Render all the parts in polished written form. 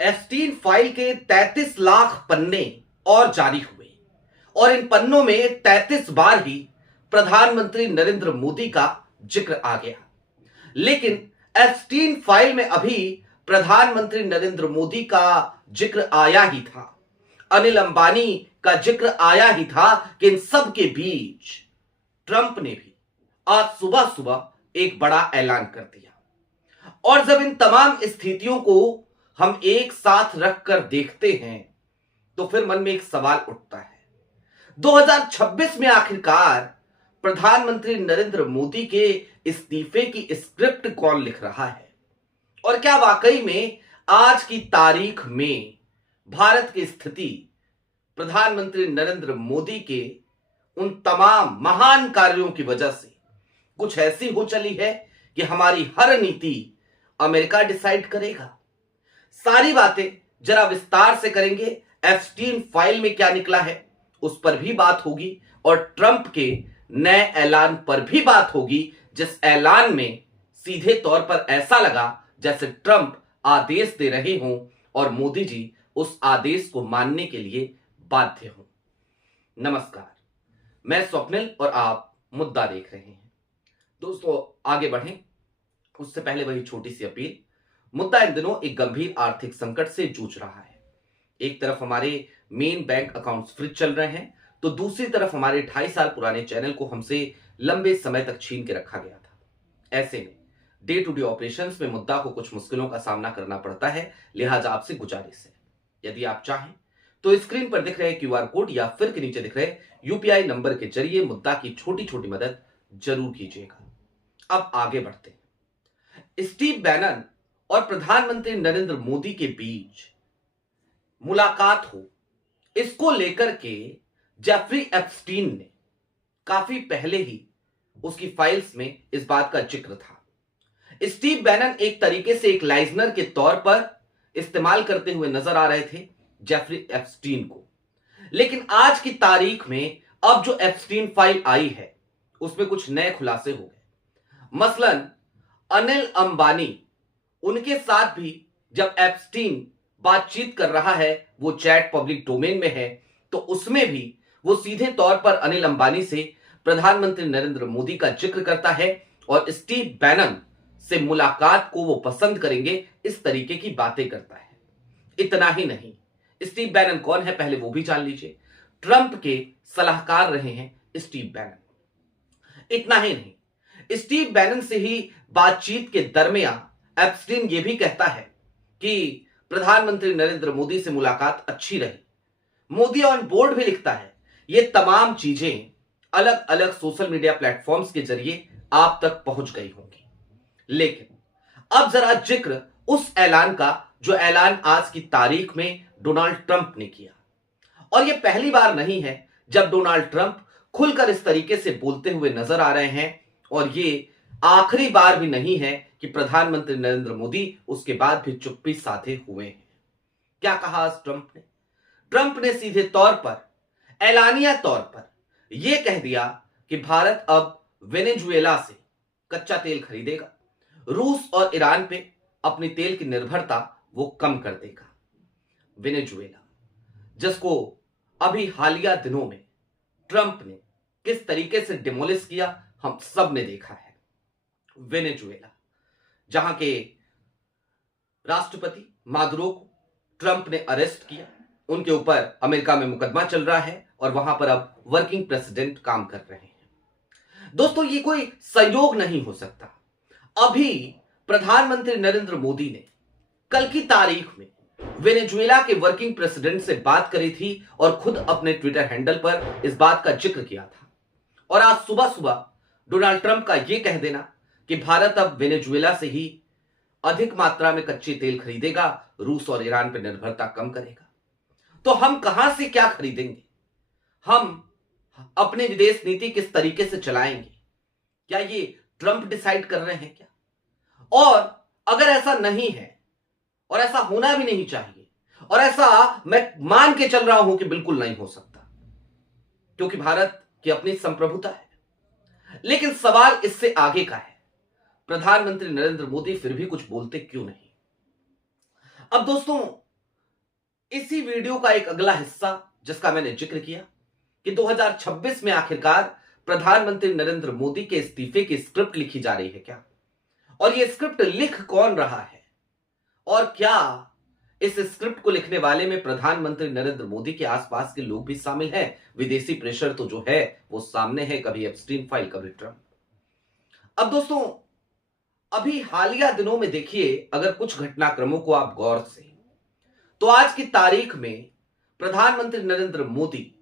Epstein file के 33 लाख पन्ने और जारी हुए और इन पन्नों में 33 बार ही प्रधानमंत्री नरेंद्र मोदी का जिक्र आ गया। लेकिन एप्स्टीन फाइल में अभी प्रधानमंत्री नरेंद्र मोदी का जिक्र आया ही था, अनिल अंबानी का जिक्र आया ही था कि इन सब के बीच ट्रंप ने भी आज सुबह सुबह एक बड़ा ऐलान कर दिया। और जब इन तमाम स्थितियों को हम एक साथ रखकर देखते हैं तो फिर मन में एक सवाल उठता है, 2026 में आखिरकार प्रधानमंत्री नरेंद्र मोदी के इस्तीफे की स्क्रिप्ट कौन लिख रहा है? और क्या वाकई में आज की तारीख में भारत की स्थिति प्रधानमंत्री नरेंद्र मोदी के उन तमाम महान कार्यों की वजह से कुछ ऐसी हो चली है कि हमारी हर नीति अमेरिका डिसाइड करेगा? सारी बातें जरा विस्तार से करेंगे। एप्स्टीन फाइल में क्या निकला है उस पर भी बात होगी और ट्रंप के नए ऐलान पर भी बात होगी, जिस ऐलान में सीधे तौर पर ऐसा लगा जैसे ट्रंप आदेश दे रहे हों और मोदी जी उस आदेश को मानने के लिए बाध्य हों। नमस्कार, मैं स्वप्निल और आप मुद्दा देख रहे हैं। दोस्तों, आगे बढ़ें उससे पहले वही छोटी सी अपील। मुद्दा इन दिनों एक गंभीर आर्थिक संकट से जूझ रहा है। एक तरफ हमारे मेन बैंक अकाउंट्स फ्रीज चल रहे हैं तो दूसरी तरफ हमारे 2.5 साल पुराने चैनल को हमसे लंबे समय तक छीन के रखा गया था। ऐसे में डे टू डे ऑपरेशंस में मुद्दा को कुछ मुश्किलों का सामना करना पड़ता है। लिहाजा आपसे गुजारिश है, यदि आप चाहें तो स्क्रीन पर दिख रहे क्यूआर कोड या फिर के नीचे दिख रहे यूपीआई नंबर के जरिए मुद्दा की छोटी छोटी मदद जरूर कीजिएगा। अब आगे बढ़ते हैं। स्टीव बैनन और प्रधानमंत्री नरेंद्र मोदी के बीच मुलाकात हो, इसको लेकर के जेफरी एप्स्टीन ने काफी पहले ही उसकी फाइल्स में इस बात का जिक्र था। स्टीव बैनन एक तरीके से एक लाइजनर के तौर पर इस्तेमाल करते हुए नजर आ रहे थे जेफरी एप्स्टीन को। लेकिन आज की तारीख में अब जो एप्स्टीन फाइल आई है उसमें कुछ नए खुलासे हो गए। मसलन अनिल अंबानी, उनके साथ भी जब एप्स्टीन बातचीत कर रहा है, वो चैट पब्लिक डोमेन में है, तो उसमें भी वो सीधे तौर पर अनिल अंबानी से प्रधानमंत्री नरेंद्र मोदी का जिक्र करता है और स्टीव बैनन से मुलाकात को वो पसंद करेंगे, इस तरीके की बातें करता है। इतना ही नहीं, स्टीव बैनन कौन है पहले वो भी जान लीजिए। ट्रंप के सलाहकार रहे हैं स्टीव बैनन। इतना ही नहीं, स्टीव बैनन से ही बातचीत के दरमियान एप्स्टीन ये भी कहता है कि प्रधानमंत्री नरेंद्र मोदी से मुलाकात अच्छी रही। मोदी ऑन बोर्ड भी लिखता है। ये तमाम चीजें अलग अलग सोशल मीडिया प्लेटफॉर्म्स के जरिए आप तक पहुंच गई होंगी। लेकिन अब जरा जिक्र उस ऐलान का जो ऐलान आज की तारीख में डोनाल्ड ट्रंप ने किया। और यह पहली बार नहीं है जब डोनाल्ड ट्रंप खुलकर इस तरीके से बोलते हुए नजर आ रहे हैं और ये आखिरी बार भी नहीं है कि प्रधानमंत्री नरेंद्र मोदी उसके बाद भी चुप्पी साधे हुए हैं। क्या कहा आज ट्रंप ने? ट्रंप ने सीधे तौर पर, ऐलानिया तौर पर यह कह दिया कि भारत अब वेनेजुएला से कच्चा तेल खरीदेगा, रूस और ईरान पे अपनी तेल की निर्भरता वो कम कर देगा। वेनेजुएला, जिसको अभी हालिया दिनों में ट्रंप ने किस तरीके से डिमोलिश किया, हम सब ने देखा है। वेनेजुएला, जहां के राष्ट्रपति मादुरो को ट्रंप ने अरेस्ट किया, उनके ऊपर अमेरिका में मुकदमा चल रहा है और वहां पर अब वर्किंग प्रेसिडेंट काम कर रहे हैं। दोस्तों, ये कोई संयोग नहीं हो सकता। अभी प्रधानमंत्री नरेंद्र मोदी ने कल की तारीख में वेनेजुएला के वर्किंग प्रेसिडेंट से बात करी थी और खुद अपने ट्विटर हैंडल पर इस बात का जिक्र किया था। और आज सुबह सुबह डोनाल्ड ट्रंप का यह कह देना कि भारत अब वेनेजुएला से ही अधिक मात्रा में कच्चे तेल खरीदेगा, रूस और ईरान पर निर्भरता कम करेगा, तो हम कहां से क्या खरीदेंगे? हम अपने विदेश नीति किस तरीके से चलाएंगे? क्या ये ट्रंप डिसाइड कर रहे हैं क्या? और अगर ऐसा नहीं है और ऐसा होना भी नहीं चाहिए और ऐसा मैं मान के चल रहा हूं कि बिल्कुल नहीं हो सकता, क्योंकि भारत की अपनी संप्रभुता है, लेकिन सवाल इससे आगे का है, प्रधानमंत्री नरेंद्र मोदी फिर भी कुछ बोलते क्यों नहीं? अब दोस्तों, इसी वीडियो का एक अगला हिस्सा जिसका मैंने जिक्र किया कि 2026 में आखिरकार प्रधानमंत्री नरेंद्र मोदी के इस्तीफे की स्क्रिप्ट लिखी जा रही है क्या, और यह स्क्रिप्ट लिख कौन रहा है, और क्या इस स्क्रिप्ट को लिखने वाले में प्रधानमंत्री नरेंद्र मोदी के आसपास के लोग भी शामिल हैं। विदेशी प्रेशर तो जो है वो सामने है, कभी एप्स्टीन फाइल, कभी ट्रंप। अब दोस्तों, अभी हालिया दिनों में देखिए, अगर कुछ घटनाक्रमों को आप गौर से, तो आज की तारीख में प्रधानमंत्री नरेंद्र मोदी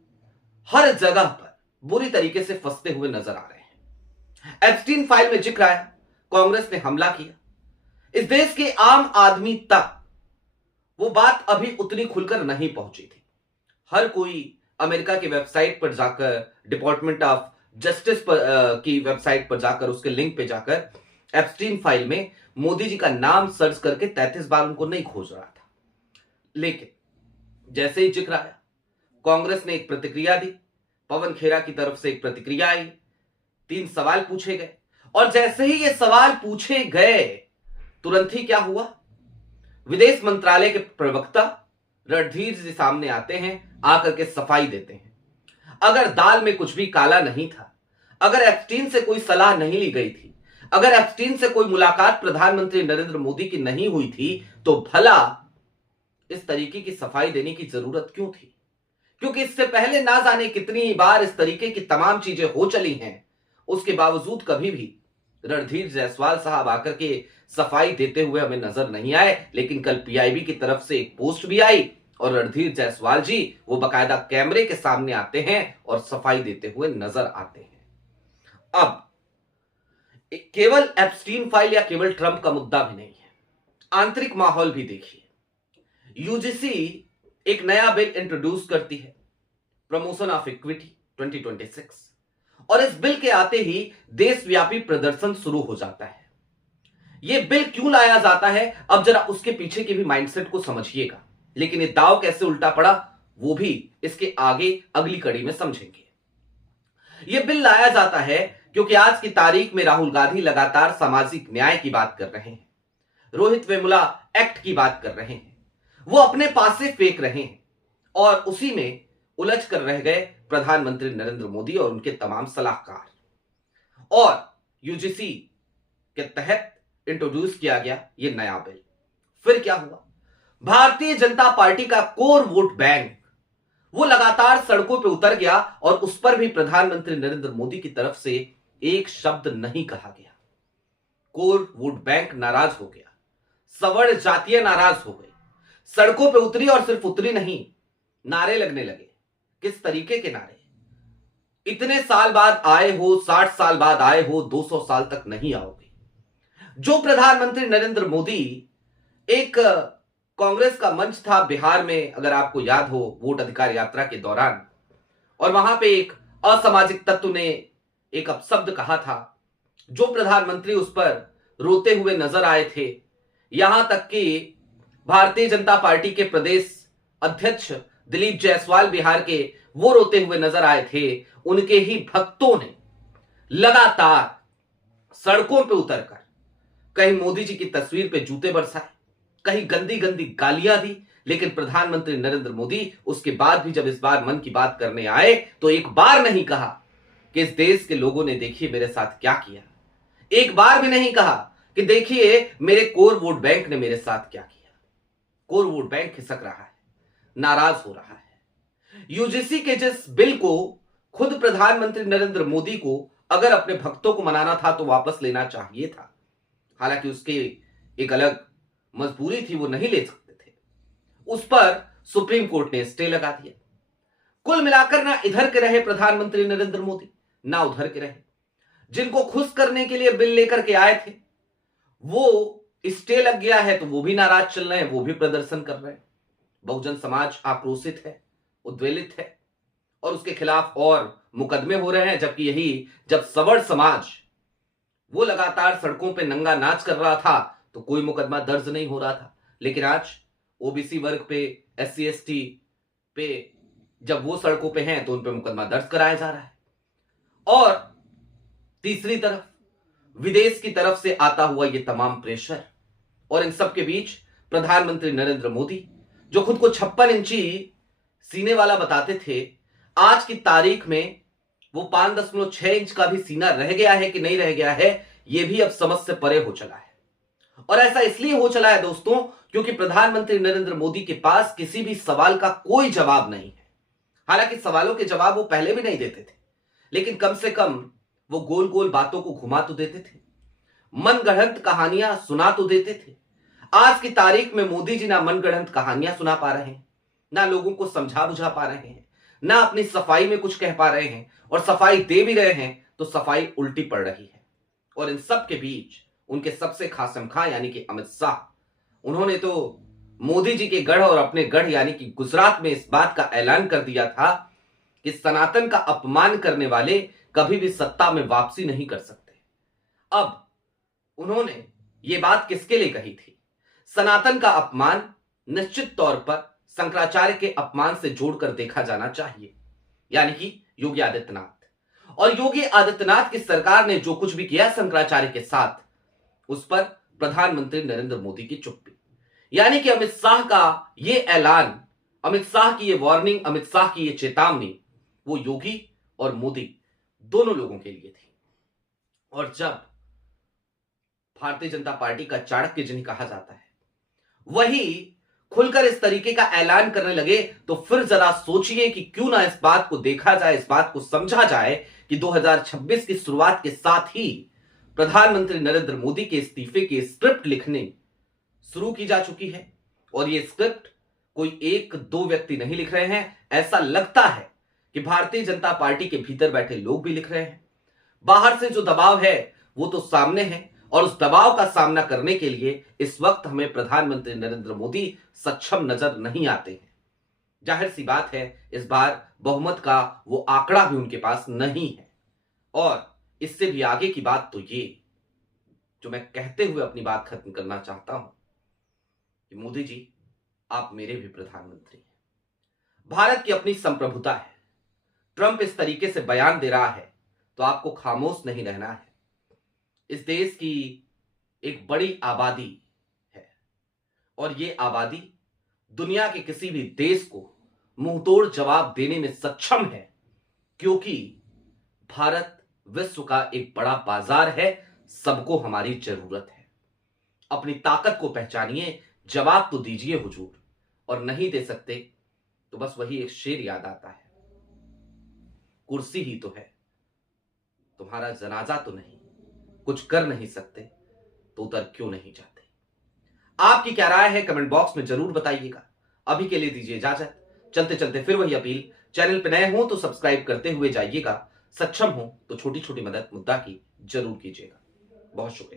हर जगह पर बुरी तरीके से फंसते हुए नजर आ रहे हैं। एप्स्टीन फाइल में जिक्र आया, कांग्रेस ने हमला किया। इस देश के आम आदमी तक वो बात अभी उतनी खुलकर नहीं पहुंची थी। हर कोई अमेरिका की वेबसाइट पर जाकर, डिपार्टमेंट ऑफ जस्टिस की वेबसाइट पर जाकर, उसके लिंक पे जाकर एप्स्टीन फाइल में मोदी जी का नाम सर्च करके 33 बार उनको नहीं खोज रहा था। लेकिन जैसे ही जिक्र आया, कांग्रेस ने एक प्रतिक्रिया दी, पवन खेरा की तरफ से एक प्रतिक्रिया आई, 3 सवाल पूछे गए, और जैसे ही ये सवाल पूछे गए तुरंत ही क्या हुआ, विदेश मंत्रालय के प्रवक्ता रणधीर जी सामने आते हैं, आकर के सफाई देते हैं। अगर दाल में कुछ भी काला नहीं था, अगर एप्स्टीन से कोई सलाह नहीं ली गई थी, अगर एप्स्टीन से कोई मुलाकात प्रधानमंत्री नरेंद्र मोदी की नहीं हुई थी, तो भला इस तरीके की सफाई देने की जरूरत क्यों थी? क्योंकि इससे पहले ना जाने कितनी बार इस तरीके की तमाम चीजें हो चली हैं, उसके बावजूद कभी भी रणधीर जायसवाल साहब आकर के सफाई देते हुए हमें नजर नहीं आए। लेकिन कल पीआईबी की तरफ से एक पोस्ट भी आई और रणधीर जायसवाल जी वो बकायदा कैमरे के सामने आते हैं और सफाई देते हुए नजर आते हैं। अब केवल एप्स्टीन फाइल या केवल ट्रंप का मुद्दा भी नहीं है, आंतरिक माहौल भी देखिए। यूजीसी एक नया बिल इंट्रोड्यूस करती है, प्रमोशन ऑफ इक्विटी 2026, और इस बिल के आते ही देशव्यापी प्रदर्शन शुरू हो जाता है। यह बिल क्यों लाया जाता है, अब जरा उसके पीछे के भी माइंडसेट को समझिएगा। लेकिन ये दांव कैसे उल्टा पड़ा वो भी इसके आगे अगली कड़ी में समझेंगे। यह बिल लाया जाता है क्योंकि आज की तारीख में राहुल गांधी लगातार सामाजिक न्याय की बात कर रहे हैं, रोहित वेमुला एक्ट की बात कर रहे हैं, वो अपने पास से फेंक रहे हैं, और उसी में उलझ कर रह गए प्रधानमंत्री नरेंद्र मोदी और उनके तमाम सलाहकार। और यूजीसी के तहत इंट्रोड्यूस किया गया ये नया बिल। फिर क्या हुआ, भारतीय जनता पार्टी का कोर वोट बैंक वो लगातार सड़कों पे उतर गया, और उस पर भी प्रधानमंत्री नरेंद्र मोदी की तरफ से एक शब्द नहीं कहा गया। कोर वोट बैंक नाराज हो गया, सवर्ण जातीय नाराज हो गई, सड़कों पे उतरी, और सिर्फ उतरी नहीं, नारे लगने लगे। किस तरीके के नारे? इतने साल बाद आए हो, 60 साल बाद आए हो, 200 साल तक नहीं आओगे। जो प्रधानमंत्री नरेंद्र मोदी, एक कांग्रेस का मंच था बिहार में, अगर आपको याद हो, वोट अधिकार यात्रा के दौरान, और वहां पे एक असामाजिक तत्व ने एक अपशब्द कहा था, जो प्रधानमंत्री उस पर रोते हुए नजर आए थे। यहां तक कि भारतीय जनता पार्टी के प्रदेश अध्यक्ष दिलीप जायसवाल बिहार के, वो रोते हुए नजर आए थे। उनके ही भक्तों ने लगातार सड़कों पे उतरकर कहीं मोदी जी की तस्वीर पे जूते बरसाए, कहीं गंदी गंदी गालियां दी। लेकिन प्रधानमंत्री नरेंद्र मोदी उसके बाद भी जब इस बार मन की बात करने आए, तो एक बार नहीं कहा कि इस देश के लोगों ने देखिए मेरे साथ क्या किया। एक बार भी नहीं कहा कि देखिए मेरे कोर वोट बैंक ने मेरे साथ क्या किया। कोर वोट बैंक खिसक रहा है, नाराज हो रहा है। यूजीसी के जिस बिल को खुद प्रधानमंत्री नरेंद्र मोदी को अगर अपने भक्तों को मनाना था तो वापस लेना चाहिए था, हालांकि उसके एक अलग मजबूरी थी, वो नहीं ले सकते थे, उस पर सुप्रीम कोर्ट ने स्टे लगा दिया। कुल मिलाकर ना इधर के रहे प्रधानमंत्री नरेंद्र मोदी, ना उधर के रहे। जिनको खुश करने के लिए बिल लेकर के आए थे वो स्टे लग गया है तो वो भी नाराज चल रहे हैं, वो भी प्रदर्शन कर रहे हैं। बहुजन समाज आक्रोशित है, उद्वेलित है, और उसके खिलाफ और मुकदमे हो रहे हैं। जबकि यही जब सवर्ण समाज वो लगातार सड़कों पे नंगा नाच कर रहा था तो कोई मुकदमा दर्ज नहीं हो रहा था। लेकिन आज ओबीसी वर्ग पे, SC ST पे जब वो सड़कों पे हैं तो उन पे मुकदमा दर्ज कराया जा रहा है। और तीसरी तरफ विदेश की तरफ से आता हुआ ये तमाम प्रेशर, और इन सब के बीच प्रधानमंत्री नरेंद्र मोदी जो खुद को 56 इंची सीने वाला बताते थे, आज की तारीख में वो 5.6 इंच का भी सीना रह गया है कि नहीं रह गया है, ये भी अब समझ से परे हो चला है। और ऐसा इसलिए हो चला है दोस्तों, क्योंकि प्रधानमंत्री नरेंद्र मोदी के पास किसी भी सवाल का कोई जवाब नहीं है। हालांकि सवालों के जवाब वो पहले भी नहीं देते थे, लेकिन कम से कम वो गोल गोल बातों को घुमा तो देते थे, मनगढ़ंत कहानियां सुना तो देते थे। आज की तारीख में मोदी जी ना मनगढ़ंत कहानियां सुना पा रहे हैं, ना लोगों को समझा बुझा पा रहे हैं, ना अपनी सफाई में कुछ कह पा रहे हैं, और सफाई दे भी रहे हैं तो सफाई उल्टी पड़ रही है। और इन सब के बीच उनके सबसे खासम खां यानी कि अमित शाह, उन्होंने तो मोदी जी के गढ़ और अपने गढ़ यानी कि गुजरात में इस बात का ऐलान कर दिया था कि सनातन का अपमान करने वाले कभी भी सत्ता में वापसी नहीं कर सकते। अब उन्होंने ये बात किसके लिए कही थी? सनातन का अपमान निश्चित तौर पर शंकराचार्य के अपमान से जोड़कर देखा जाना चाहिए, यानी कि योगी आदित्यनाथ। और योगी आदित्यनाथ की सरकार ने जो कुछ भी किया शंकराचार्य के साथ, उस पर प्रधानमंत्री नरेंद्र मोदी की चुप्पी, यानी कि अमित शाह का ये ऐलान, अमित शाह की ये वार्निंग, अमित शाह की ये चेतावनी, वो योगी और मोदी दोनों लोगों के लिए थी। और जब भारतीय जनता पार्टी का चाणक्य जिन्हें कहा जाता है, वही खुलकर इस तरीके का ऐलान करने लगे, तो फिर जरा सोचिए कि क्यों ना इस बात को देखा जाए, इस बात को समझा जाए कि 2026 की शुरुआत के साथ ही प्रधानमंत्री नरेंद्र मोदी के इस्तीफे की स्क्रिप्ट लिखने शुरू की जा चुकी है। और ये स्क्रिप्ट कोई एक दो व्यक्ति नहीं लिख रहे हैं, ऐसा लगता है कि भारतीय जनता पार्टी के भीतर बैठे लोग भी लिख रहे हैं। बाहर से जो दबाव है वो तो सामने है, और उस दबाव का सामना करने के लिए इस वक्त हमें प्रधानमंत्री नरेंद्र मोदी सक्षम नजर नहीं आते हैं। जाहिर सी बात है, इस बार बहुमत का वो आंकड़ा भी उनके पास नहीं है। और इससे भी आगे की बात तो ये, जो मैं कहते हुए अपनी बात खत्म करना चाहता हूं कि मोदी जी, आप मेरे भी प्रधानमंत्री हैं। भारत की अपनी संप्रभुता है। ट्रंप इस तरीके से बयान दे रहा है तो आपको खामोश नहीं रहना है। इस देश की एक बड़ी आबादी है, और ये आबादी दुनिया के किसी भी देश को मुंहतोड़ जवाब देने में सक्षम है, क्योंकि भारत विश्व का एक बड़ा बाजार है, सबको हमारी जरूरत है। अपनी ताकत को पहचानिए, जवाब तो दीजिए हुजूर, और नहीं दे सकते तो बस वही एक शेर याद आता है, कुर्सी ही तो है, तुम्हारा जनाजा तो नहीं, कुछ कर नहीं सकते तो उतर क्यों नहीं जाते। आपकी क्या राय है कमेंट बॉक्स में जरूर बताइएगा। अभी के लिए दीजिए इजाजत। चलते चलते फिर वही अपील, चैनल पे नए हो तो सब्सक्राइब करते हुए जाइएगा, सक्षम हो तो छोटी छोटी मदद मुद्दा की जरूर कीजिएगा। बहुत शुक्रिया।